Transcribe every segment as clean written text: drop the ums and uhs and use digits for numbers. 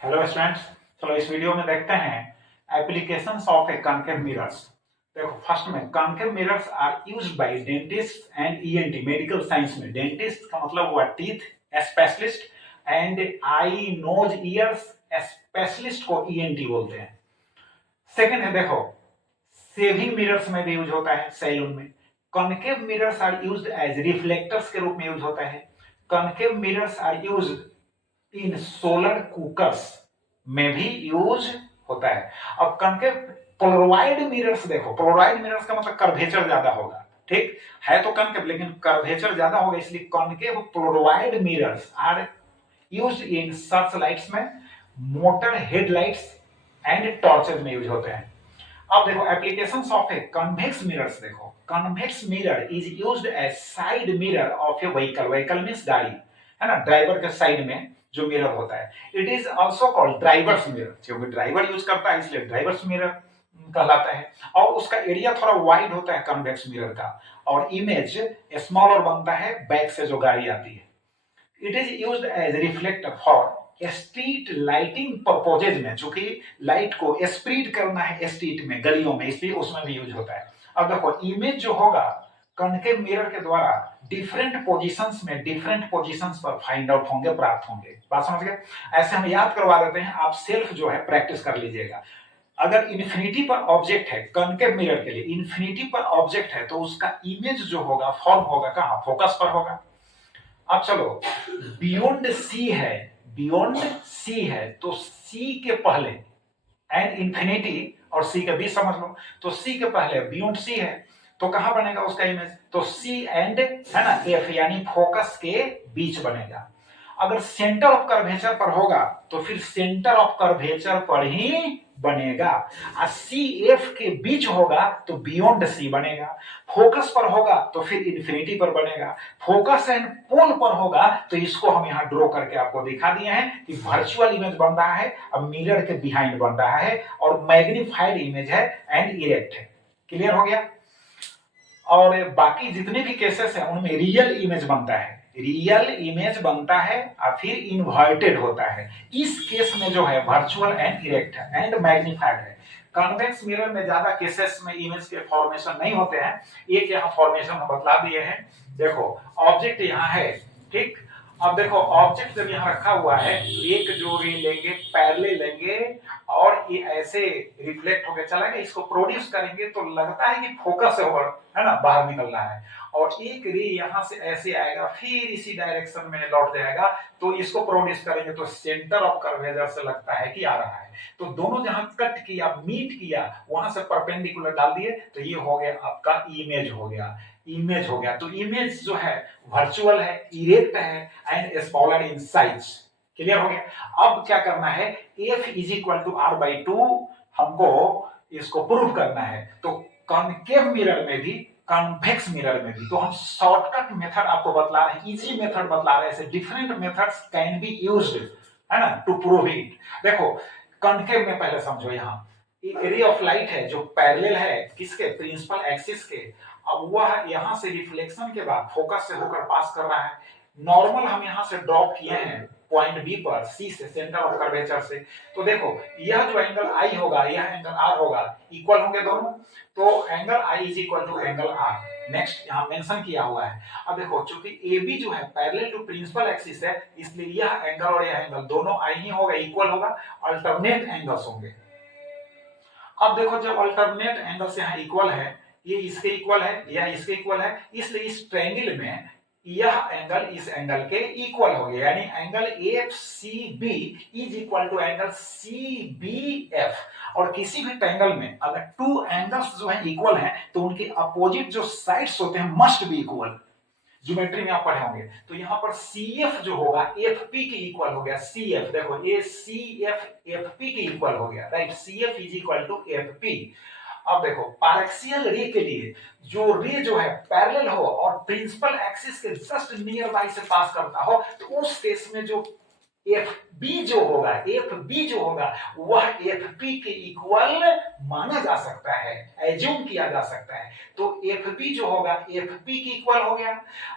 Hello students, चलो इस video में देखते हैं applications of a concave mirrors. देखो फर्स्ट में concave mirrors are used by dentist and ENT. Medical science में डेंटिस्ट का मतलब हुआ teeth specialist and eye nose ears specialist को ईएनटी बोलते हैं। सेकंड है देखो सेविंग मिरर्स में भी यूज होता है सैलून में। Concave mirrors are used as reflectors के रूप में यूज होता है। Concave mirrors are used in solar cookers में भी यूज होता है। अब कॉन्केव पोलराइड मिरर्स देखो, पोलराइड मिरर्स का मतलब कर्वेचर ज्यादा होगा, ठीक है तो कॉन्केव लेकिन कर्वेचर ज्यादा होगा, इसलिए concave Polaroid mirrors are used in search lights में, मोटर हेडलाइट्स एंड टॉर्चेस में यूज होते हैं। अब देखो applications of a convex mirrors. देखो convex mirror is used as side mirror of a vehicle. Vehicle means गाड़ी, है ना, ड्राइवर के साइड में जो मिरर होता है। It is also called drivers mirror, क्योंकि ड्राइवर यूज करता है इसलिए ड्राइवर्स मिरर कहलाता है। और उसका एरिया थोड़ा वाइड होता है कन्वेक्स मिरर का, और इमेज स्मॉलर बनता है बैक से जो गाड़ी आती है। It is used as reflector for street lighting purposes में, चूंकि लाइट को स्प्रेड करना है स्ट्रीट में, गलियों में, इसलिए उसमें भी यूज होता है। अब देखो इमेज जो होगा कॉन्केव मिरर के द्वारा डिफरेंट पोजीशंस में, डिफरेंट पोजीशंस पर फाइंड आउट होंगे, प्राप्त होंगे। बात समझ गए? ऐसे हम याद करवा देते हैं, आप सेल्फ जो है प्रैक्टिस कर लीजिएगा। अगर इन्फिनिटी पर ऑब्जेक्ट है कॉन्केव मिरर के लिए, इन्फिनिटी पर ऑब्जेक्ट है तो उसका इमेज जो होगा फॉर्म होगा कहां? फोकस पर होगा। अब चलो बियॉन्ड सी है, बियॉन्ड सी है तो सी के पहले एंड इंफिनिटी और सी के बीच समझ लो, तो सी के पहले बियॉन्ड सी है तो कहां बनेगा उसका इमेज? तो सी एंड, है ना, एफ यानी फोकस के बीच बनेगा। अगर सेंटर ऑफ कर्वेचर पर होगा तो फिर सेंटर ऑफ कर्वेचर पर ही बनेगा। सी एफ के बीच होगा तो बियॉन्ड सी बनेगा। फोकस पर होगा तो फिर इंफिनिटी पर बनेगा। फोकस एंड पोल पर होगा तो इसको हम यहां ड्रॉ करके आपको दिखा दिए हैं कि वर्चुअल इमेज बन रहा है, अब मिरर के बिहाइंड बन रहा है, और मैग्नीफाइड इमेज है एंड इरेक्ट है। क्लियर हो गया? और बाकी जितने भी केसेस हैं उनमें रियल इमेज बनता है, रियल इमेज बनता है और फिर इन्वर्टेड होता है। इस केस में जो है वर्चुअल एंड इरेक्ट है एंड मैग्नीफाइड है। कॉन्वेक्स मिरर में ज्यादा केसेस में इमेज के फॉर्मेशन नहीं होते हैं। एक यहाँ फॉर्मेशन हम बतला दिए हैं। देखो ऑब्जेक्ट यहाँ है, ठीक। अब देखो ऑब्जेक्ट जब यहाँ रखा हुआ है, एक जो रे लेंगे, पैरेलल लेंगे, और ये ऐसे रिफ्लेक्ट होकर चला गया, इसको प्रोड्यूस करेंगे तो लगता है कि फोकस से होकर, है ना, बाहर निकल रहा है, और एक रे यहां से ऐसे आएगा फिर इसी डायरेक्शन में लौट जाएगा, तो इसको प्रोड्यूस करेंगे तो सेंटर ऑफ कर्वेचर से लगता है कि आ रहा है। तो दोनों जहां कट किया, मीट किया, वहां से परपेंडिकुलर डाल दिए तो ये हो गया आपका इमेज हो गया, इमेज हो गया। तो इमेज जो है वर्चुअल है, इरेक्ट है and smaller in size. Clear हो गया? अब क्या करना है, F is equal to R by two हमको इसको प्रूव करना है। तो कॉन्केव मिरर में भी, कॉन्वेक्स मिरर में भी, तो हम शॉर्टकट मेथड आपको बतला रहे हैं, इजी मेथड बतला रहे हैं। Different methods can be used, है ना, टू प्रूव इट। देखो कॉन्केव में पहले समझो, यहाँ रे ऑफ लाइट है जो पैरेलल है किसके? प्रिंसिपल एक्सिस के। अब वह यहां से रिफ्लेक्शन के बाद फोकस से होकर पास कर रहा है। नॉर्मल हम यहां से ड्रॉप किए हैं पॉइंट बी पर, सी से, सेंटर ऑफ कर्वेचर से। तो देखो यह जो एंगल आई होगा, यह एंगल आर होगा, इक्वल होंगे दोनों, तो angle I is equal to angle R. Next यहां मेंशन किया हुआ है। अब देखो चूंकि ए बी जो है पैरेलल टू प्रिंसिपल एक्सिस है, इसलिए यह एंगल और यह एंगल दोनों आई ही होगा, इक्वल होगा, अल्टरनेट एंगल्स होंगे। अब देखो जब अल्टरनेट एंगल्स यहाँ इक्वल है, ये इसके इक्वल है, यह इसके इक्वल है, इसलिए इस ट्रायंगल में यह एंगल इस एंगल के इक्वल हो गया, यानी angle F C B is equal to angle C B F. और किसी भी ट्रायंगल में अगर टू एंगल्स जो है इक्वल हैं तो उनके अपोजिट जो साइड्स होते हैं मस्ट बी इक्वल। ज्योमेट्री में आप पढ़े होंगे। तो यहाँ पर CF जो होगा FP के इक्वल हो गया। CF देखो ये CF FP के इक्वल हो गया, right. CF is equal to FP। अब देखो पार्शियल रे के लिए जो रे जो है पैरेलल हो और प्रिंसिपल एक्सिस के जस्ट नियर बाई से पास करता हो, तो उस केस में जो FB जो होगा, FB जो होगा वह FP के इक्वल माना जा सकता है, एज्यूम किया जा सकता है। तो एफ बी जो होगा एफ बी की इक्वल हो गया।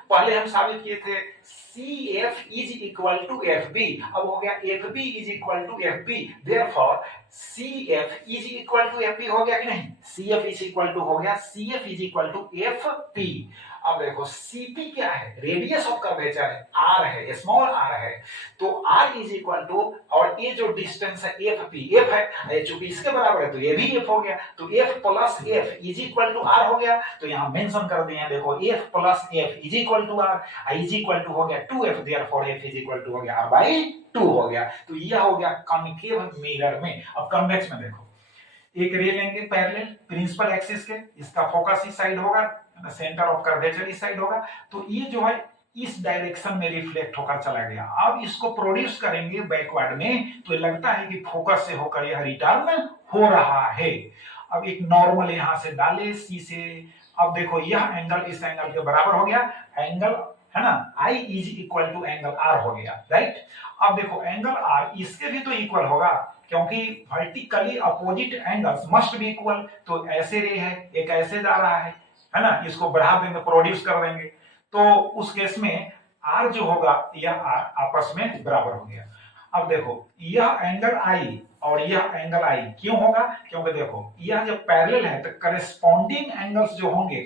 पहले हम साबित किए थे C F is equal to F B, अब हो गया F B is equal to F B, therefore C F is equal to F B हो गया कि नहीं, C F is equal to हो गया C F is equal to F P. अब देखो सीपी क्या है, रेडियस ऑफ कर्वेचर है, आर है, स्मॉल आर है, तो आर इज इक्वल टू, और ये जो डिस्टेंस है एफ पी, एफ है चूंकि इसके बराबर है तो ये भी एफ हो गया, तो F plus F is equal to R हो गया। तो यहाँ मेंशन कर दिए हैं, देखो F plus F is equal to R, is equal to हो गया 2f, therefore F is equal to हो गया आर बाई 2 हो गया। तो यह हो गया कॉन्केव मिरर में। अब कन्वेक्स में देखो, एक रे लेंगे पैरेलल प्रिंसिपल एक्सिस के, इसका फोकस इस साइड होगा, सेंटर ऑफ कर्वेचर इस साइड होगा, तो ये जो है इस डायरेक्शन में रिफ्लेक्ट होकर चला गया। अब इसको प्रोड्यूस करेंगे बैकवर्ड में, तो लगता है कि फोकस से होकर यह रिटर्न हो रहा है। अब एक नॉर्मल यहां से डाले सी से, अब देखो यह एंगल इस एंगल के बराबर हो गया, एंगल है ना i is equal to angle r हो गया, राइट। अब देखो एंगल आर इसके भी तो इक्वल होगा, क्योंकि vertically opposite angles must be equal. तो ऐसे रे है, एक ऐसे जा रहा है ना, इसको बढ़ा देंगे, प्रोड्यूस कर देंगे, तो उस केस में आर जो होगा यह आर आपस में बराबर हो गया। अब देखो यह एंगल आई और यह एंगल आई क्यों होगा, क्योंकि देखो यह जब पैरेलल है तो करस्पॉन्डिंग एंगल्स जो होंगे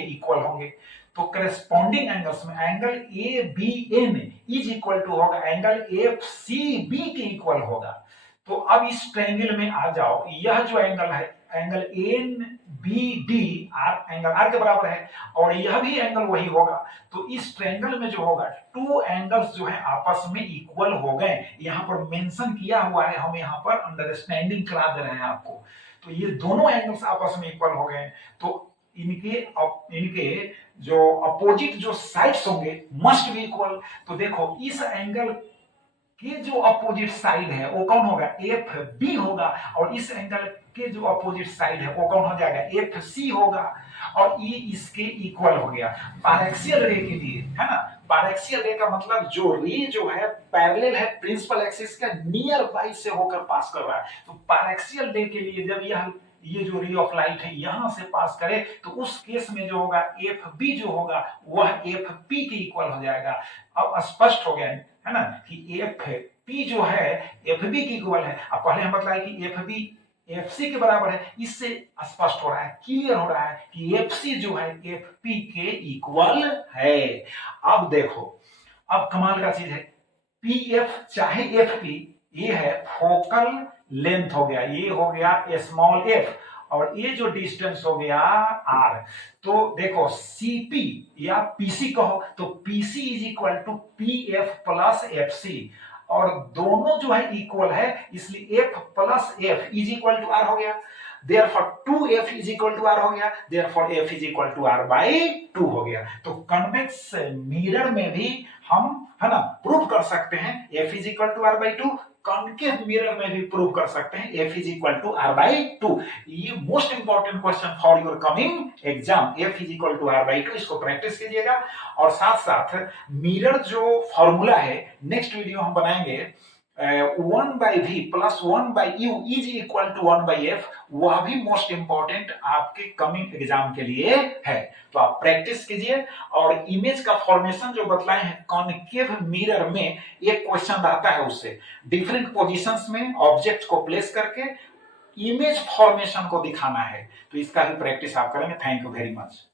इक्वल होंगे। तो करस्पॉन्डिंग एंगल्स में angle A B N is equal to होगा एंगल एफ सी बी के इक्वल होगा। तो अब इस ट्रायंगल में आ जाओ, यह जो एंगल है angle N B D R, angle R के बराबर है, और यह भी एंगल वही होगा। तो इस ट्रायंगल में जो होगा टू एंगल्स जो है आपस में इक्वल हो गए। यहाँ पर मेंशन किया हुआ है, हम यहाँ पर अंडरस्टैंडिंग करा दे रहे हैं आपको। तो ये दोनों एंगल्स आपस में इक्वल हो गए, तो इनके जो अपोजिट जो साइड्स होंगे मस्ट बी इक्वल। तो देखो इस एंगल के जो अपोजिट साइड है वो कौन होगा, एफ बी होगा, और इस एंगल के जो अपोजिट साइड है वो कौन हो जाएगा, एफ सी होगा, और ये इसके इक्वल हो गया। पैरेक्सियल रे के लिए है ना, पैरेक्सियल रे का मतलब जो रे जो है पैरेलल है प्रिंसिपल एक्सिस के नियर बाई से होकर पास कर रहा है। तो पैरेक्सियल रे के लिए जब ये जो रे ऑफ लाइट है यहां से पास करे, तो उस केस में जो होगा एफ बी जो होगा वह एफ पी के इक्वल हो जाएगा। अब स्पष्ट हो गया है ना कि एफ पी जो है एफ बी की इक्वल है। अब पहले हम बताए कि एफ बी एफ सी के बराबर है, इससे स्पष्ट हो रहा है, क्लियर हो रहा है कि एफ सी जो है एफ पी के इक्वल है। अब देखो, अब कमाल का चीज है, पी एफ चाहे एफ पी, ये है फोकल लेंथ हो गया, ये हो गया स्मॉल एफ, और ये जो डिस्टेंस हो गया आर। तो देखो सीपी या पीसी कहो तो PC is equal to P F plus F C, और दोनों जो है इक्वल है, इसलिए F plus F is equal to R हो गया, therefore 2f is equal to r हो गया, therefore f is equal to r by 2 हो गया। तो कन्वेक्स मिरर में भी हम है ना प्रूव कर सकते हैं f is equal to r by 2, concave mirror में भी प्रूव कर सकते हैं f is equal to r by 2। ये most important question for your coming exam, f is equal to r by 2, इसको प्रैक्टिस कीजिएगा। और साथ साथ मिरर जो फॉर्मूला है नेक्स्ट वीडियो हम बनाएंगे 1 by v plus 1 by u is equal to 1 by f, वह भी मोस्ट इंपॉर्टेंट आपके कमिंग एग्जाम के लिए है। तो आप प्रैक्टिस कीजिए। और इमेज का फॉर्मेशन जो बतलाए हैं कॉन्केव मिरर में एक क्वेश्चन रहता है, उससे डिफरेंट पोजीशंस में ऑब्जेक्ट को प्लेस करके इमेज फॉर्मेशन को दिखाना है, तो इसका भी प्रैक्टिस आप करेंगे। Thank you very much.